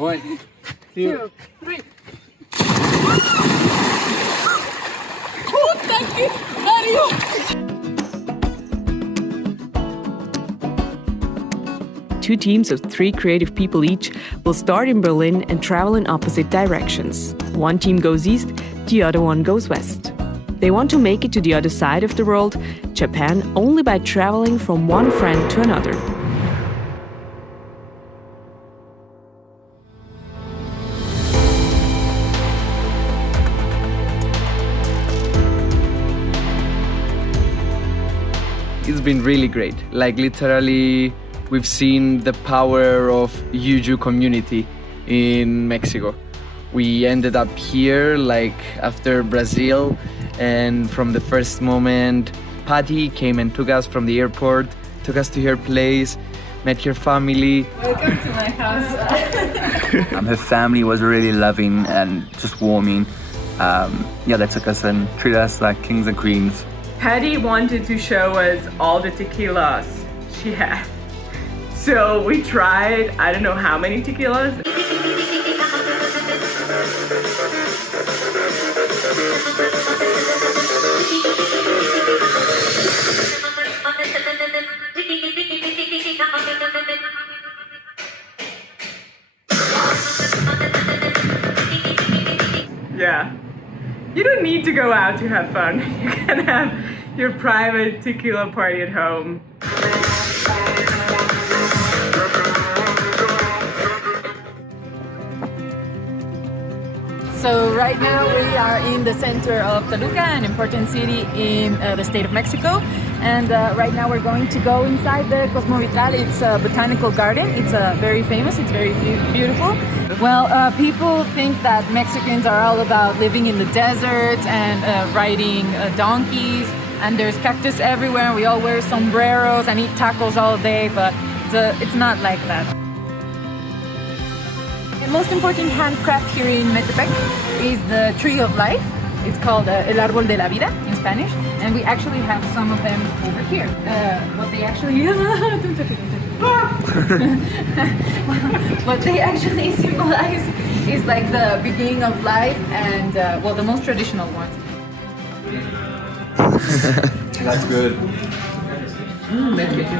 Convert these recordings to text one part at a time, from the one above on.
1, 2, 3. Two teams of 3 creative people each will start in Berlin and travel in opposite directions. One team goes east, the other one goes west. They want to make it to the other side of the world, Japan, only by traveling from one friend to another. It's been really great. Like literally, we've seen the power of Yuju community in Mexico. We ended up here like after Brazil, and from the first moment, Patty came and took us from the airport, took us to her place, met her family. Welcome to my house. Her family was really loving and just warming. They took us and treated us like kings and queens. Patty wanted to show us all the tequilas she had. So we tried, I don't know how many tequilas. Yeah. You don't need to go out to have fun. You can have your private tequila party at home. So right now we are in the center of Toluca, an important city in the state of Mexico. And right now we're going to go inside the Cosmo Vital. It's a botanical garden. It's very famous. It's very beautiful. Well, people think that Mexicans are all about living in the desert and riding donkeys. And there's cactus everywhere. We all wear sombreros and eat tacos all day, but it's not like that. The most important handcraft here in Metepec is the Tree of Life. It's called El Árbol de la Vida in Spanish, and we actually have some of them over here. What they actually what they actually symbolize is like the beginning of life, and the most traditional ones. That's good. Let's get you.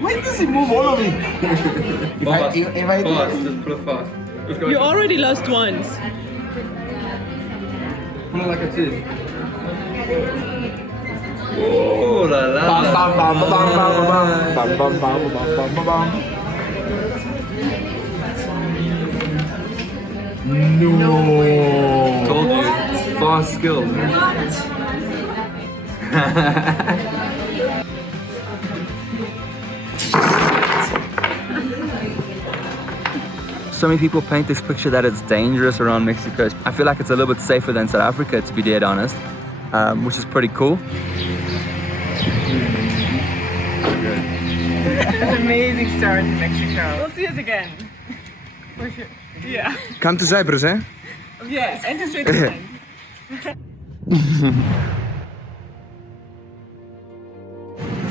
Why does he move all of me? Fast, just put it fast. Let's go. You already lost once. Put it like a tooth. Oh la la la. No. Told you, fast skills, man. So many people paint this picture that it's dangerous around Mexico. I feel like it's a little bit safer than South Africa, to be dead honest, which is pretty cool. Amazing start in Mexico. We'll see us again. For sure. Yeah. Come to Cyprus, eh? Yes, and to Switzerland.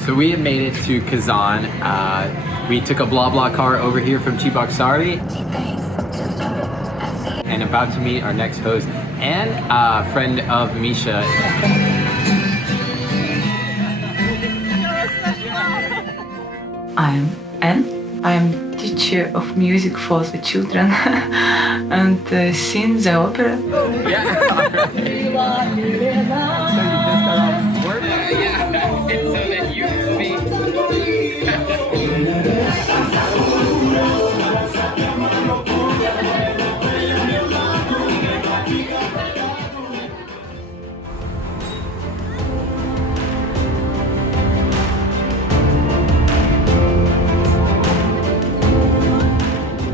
So we have made it to Kazan. We took a blah car over here from Cheboksary and about to meet our next host and a friend of Misha. I'm Anne. I'm teacher of music for the children and sing the opera.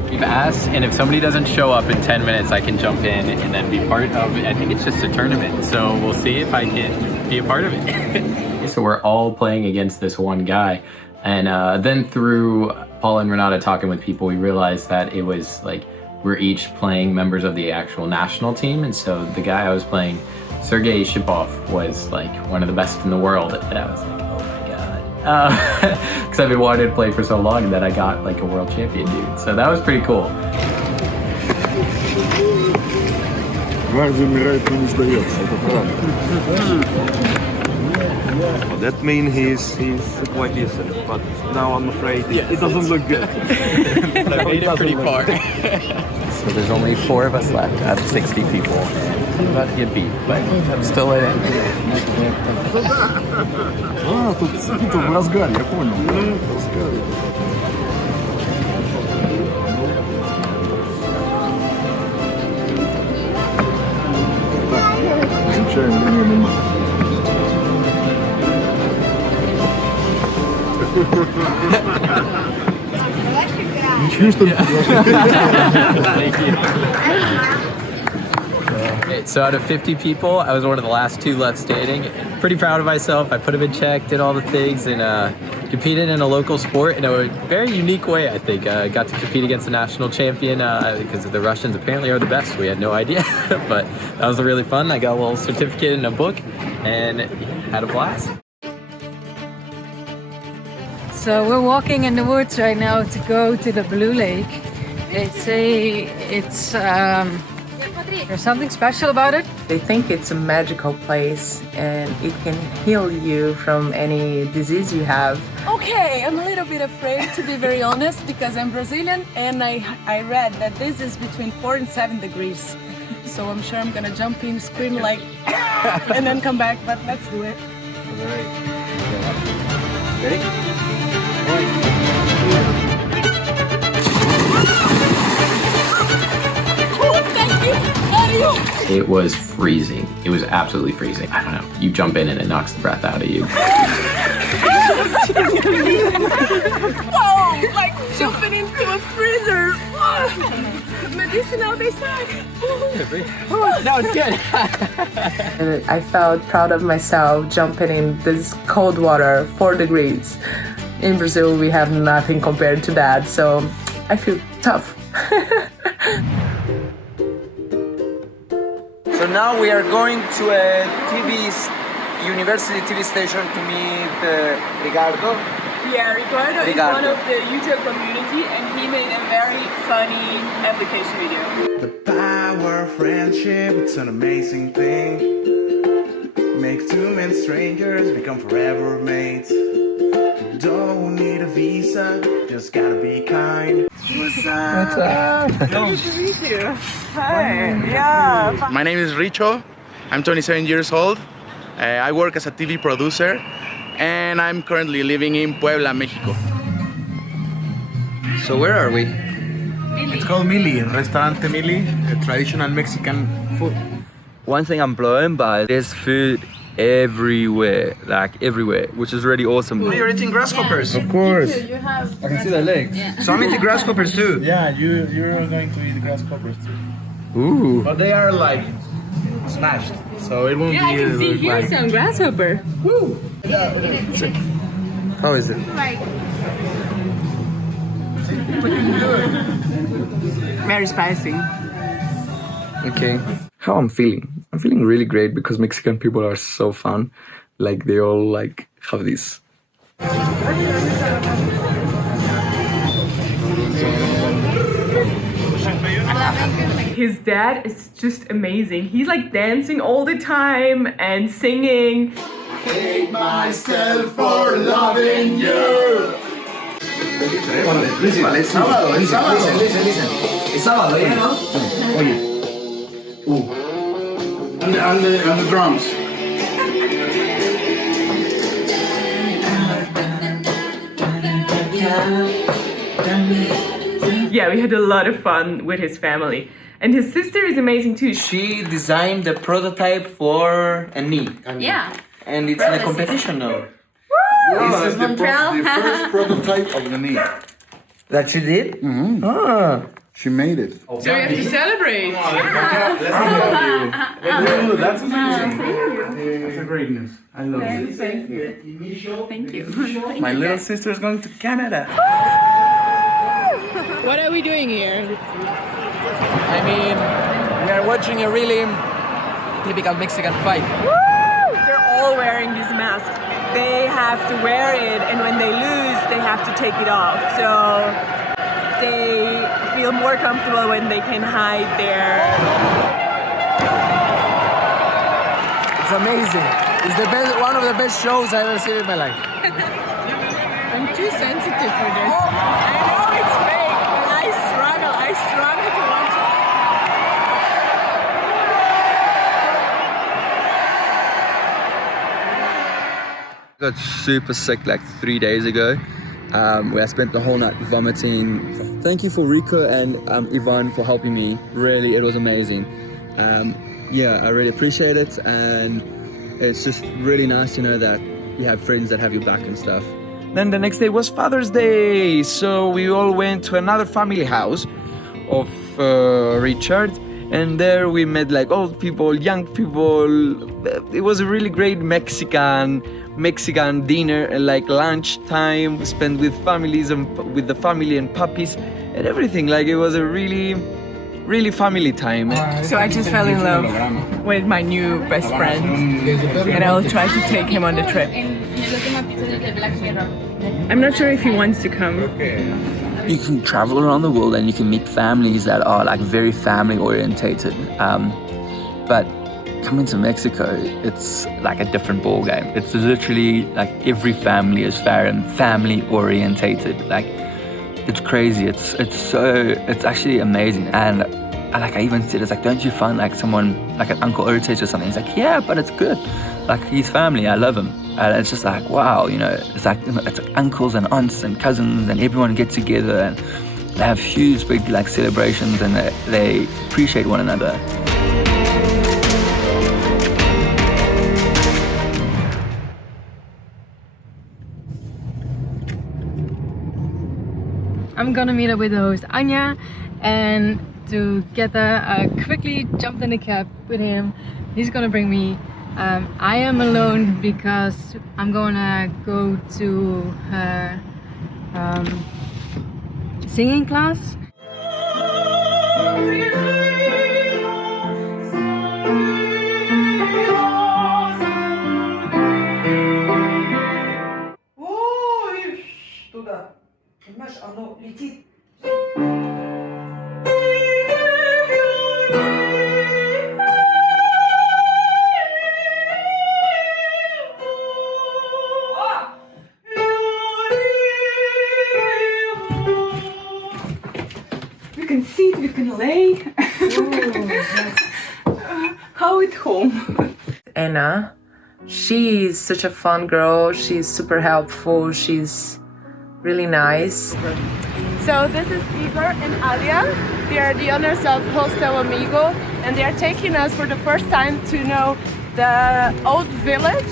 We've asked, and if somebody doesn't show up in 10 minutes, I can jump in and then be part of it. I think it's just a tournament, so we'll see if I can be a part of it. So we're all playing against this one guy, and then through Paul and Renata talking with people, we realized that it was like we're each playing members of the actual national team, and so the guy I was playing, Sergei Shipov, was like one of the best in the world, and I was like, oh my god. because I've been wanting to play for so long that I got like a world champion dude. So that was pretty cool. That means he's quite decent, but now I'm afraid it doesn't look good. I made it pretty far. So there's only 4 of us left out of 60 people. I'm about to get beat, but I'm still in it. Тут в разгаре, я понял. В разгаре. Изучаем время. Ничего, что ли? So out of 50 people, I was one of the last 2 left standing. Pretty proud of myself. I put them in check, did all the things, and competed in a local sport in a very unique way, I think. I got to compete against a national champion because the Russians apparently are the best. We had no idea, but that was really fun. I got a little certificate and a book, and had a blast. So we're walking in the woods right now to go to the Blue Lake. They say it's there's something special about it. They think it's a magical place and it can heal you from any disease you have. Okay, I'm a little bit afraid, to be very honest, because I'm Brazilian and I read that this is between 4 and 7 degrees. So I'm sure I'm gonna jump in, scream like, and then come back, but let's do it. All right. Ready? It was freezing. It was absolutely freezing. I don't know. You jump in and it knocks the breath out of you. Whoa, like jumping into a freezer. Medicinal, they said. No, it's good. And I felt proud of myself jumping in this cold water, 4 degrees. In Brazil, we have nothing compared to that, so I feel tough. So now we are going to a university TV station to meet Ricardo. Yeah, Ricardo is one of the YouTube community and he made a very funny application video. The power of friendship, it's an amazing thing. Makes 2 men strangers become forever mates. Don't need a visa, just gotta be kind. What's up? Good to meet you. Hi. Yeah. My name is Richo. I'm 27 years old. I work as a TV producer and I'm currently living in Puebla, Mexico. So where are we? It's called Mili, Restaurante Mili, a traditional Mexican food. One thing I'm blown by, there's food everywhere, like everywhere, which is really awesome. You're eating grasshoppers. Of course. I can see the legs. So I'm eating grasshoppers too. Yeah, you're going to eat grasshoppers too. Ooh. But they are like smashed, so it won't be like... some grasshopper. Woo! How is it? Very spicy. Okay. How I'm feeling? I'm feeling really great because Mexican people are so fun. Like they all like have this. His dad is just amazing. He's like dancing all the time and singing. Hate myself for loving you. Listen. Es sábado, ¿ya no? Oye. And the drums. Yeah, we had a lot of fun with his family. And his sister is amazing too. She designed the prototype for a knee. Yeah. And it's in a competition now. This is the first prototype of the knee. That she did? Mm-hmm. Ah. She made it. So we have to celebrate. That's amazing. That's a great news. I love it. Thank you. My little sister is going to Canada. What are we doing here? I mean, we are watching a really typical Mexican fight. They're all wearing this mask. They have to wear it, and when they lose, they have to take it off. So they feel more comfortable when they can hide there. It's amazing. It's the best, one of the best shows I've ever seen in my life. I'm too sensitive for this. I know it's fake, but I struggle to watch it. I got super sick like 3 days ago, where I spent the whole night vomiting. Thank you for Rico and Yvonne for helping me. Really, it was amazing. Yeah, I really appreciate it, and it's just really nice to know that you have friends that have your back and stuff. Then the next day was Father's Day, so we all went to another family house of Richard, and there we met like old people, young people. It was a really great Mexican dinner, like lunchtime spent with families and with the family and puppies and everything. Like it was a really family time. So I just fell in love with my new best friend, and I will try to take him on the trip. I'm not sure if he wants to come. You can travel around the world and you can meet families that are like very family orientated. But coming to Mexico, it's like a different ball game. It's literally like every family is family orientated. Like it's crazy. It's actually amazing. And I even said, it's like, don't you find like someone like an uncle irritates or something? He's like, yeah, but it's good. Like he's family. I love him. And it's just like, wow, you know, it's like uncles and aunts and cousins and everyone get together and they have huge big like celebrations and they appreciate one another. I'm gonna meet up with the host Anya, and together I quickly jumped in the cab with him. He's gonna bring me. I am alone because I'm gonna go to her singing class. Оно летит. We can sit, we can lay. How at home. Anna, she's such a fun girl. She's super helpful. She's really nice. So this is Igor and Alia. They are the owners of Hostel Amigo, and they are taking us for the first time to know the old village.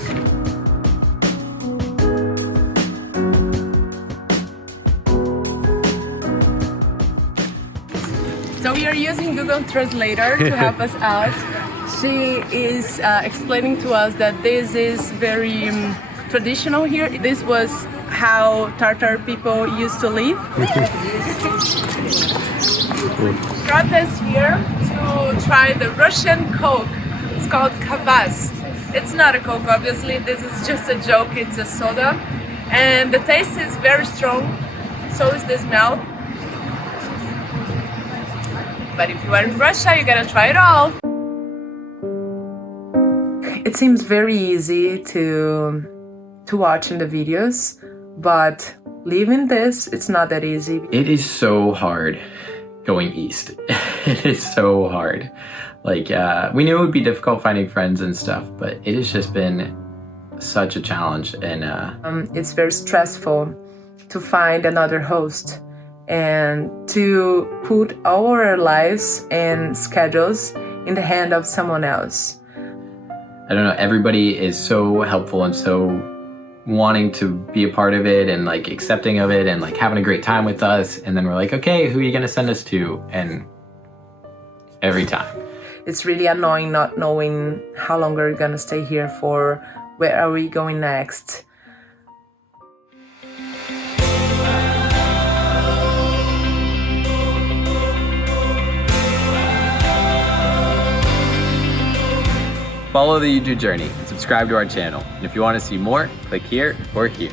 So we are using Google Translator to help us out. She is explaining to us that this is very traditional here. This was how Tartar people used to live. Brought us here to try the Russian Coke. It's called Kvass. It's not a Coke, obviously. This is just a joke. It's a soda, and the taste is very strong. So is the smell. But if you are in Russia, you gotta try it all. It seems very easy to watch in the videos, but living this, it's not that easy. It is so hard going east. It is so hard. Like, we knew it would be difficult finding friends and stuff, but it has just been such a challenge. And it's very stressful to find another host and to put our lives and schedules in the hand of someone else. I don't know, everybody is so helpful and so wanting to be a part of it and like accepting of it and like having a great time with us. And then we're like, okay, who are you gonna send us to? And every time. It's really annoying not knowing how long we're gonna stay here for, where are we going next. Follow the YouTube journey and subscribe to our channel. And if you want to see more, click here or here.